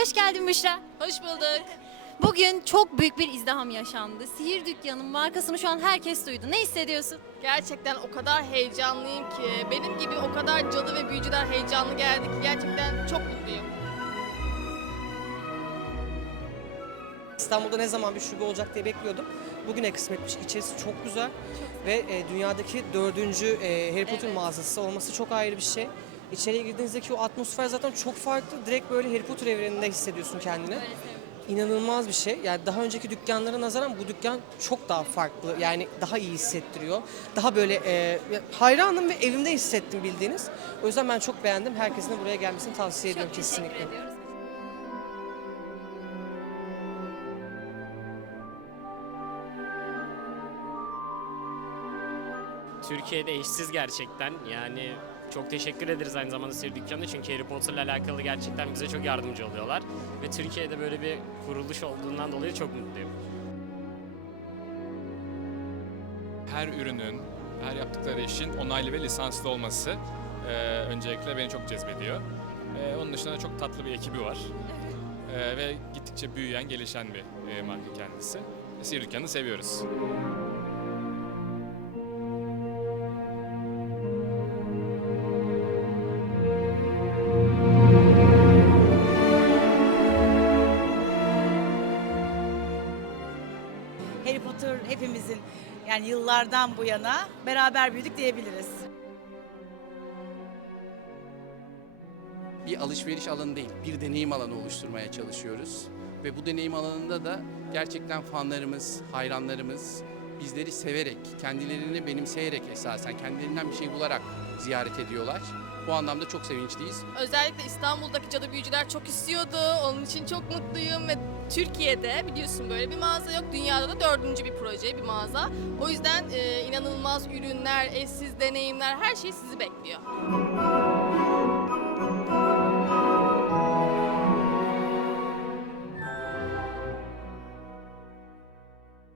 Hoş geldin Büşra. Hoş bulduk. Bugün çok büyük bir izdiham yaşandı. Sihir Dükkanı'nın markasını şu an herkes duydu. Ne hissediyorsun? Gerçekten o kadar heyecanlıyım ki. Benim gibi o kadar cadı ve büyücüler heyecanlı geldi ki gerçekten çok mutluyum. İstanbul'da ne zaman bir şube olacak diye bekliyordum. Bugüne kısmetmiş. İçerisi çok güzel ve e, dünyadaki dördüncü e, Harry Potter Evet. mağazası olması çok ayrı bir şey. İçeriye girdiğinizdeki o atmosfer zaten çok farklı. Direkt böyle Harry Potter evreninde hissediyorsun kendini. İnanılmaz bir şey. Yani daha önceki dükkanlara nazaran bu dükkan çok daha farklı. Yani daha iyi hissettiriyor. Daha böyle e, hayranım ve evimde hissettim bildiğiniz. O yüzden ben çok beğendim. Herkesin de buraya gelmesini tavsiye ediyorum çok teşekkür kesinlikle. ediyoruz. Türkiye'de eşsiz gerçekten. Yani çok teşekkür ederiz aynı zamanda Sihir Dükkanı'na çünkü Harry Potter'la alakalı gerçekten bize çok yardımcı oluyorlar. Ve Türkiye'de böyle bir kuruluş olduğundan dolayı çok mutluyum. her ürünün, her yaptıkları işin onaylı ve lisanslı olması e, öncelikle beni çok cezbediyor. E, onun dışında da çok tatlı bir ekibi var. E, ve gittikçe büyüyen, gelişen bir e, marka kendisi. Sihir Dükkanı'nı seviyoruz. Potter hepimizin yani yıllardan bu yana beraber büyüdük diyebiliriz. bir alışveriş alanı değil, bir deneyim alanı oluşturmaya çalışıyoruz. Ve bu deneyim alanında da gerçekten fanlarımız, hayranlarımız bizleri severek, kendilerini benimseyerek esasen, kendilerinden bir şey bularak ziyaret ediyorlar. Bu anlamda çok sevinçliyiz. Özellikle İstanbul'daki cadı büyücüler çok istiyordu. Onun için çok mutluyum ve Türkiye'de biliyorsun böyle bir mağaza yok. Dünyada da dördüncü bir proje, bir mağaza. O yüzden e, inanılmaz ürünler, eşsiz deneyimler her şey sizi bekliyor.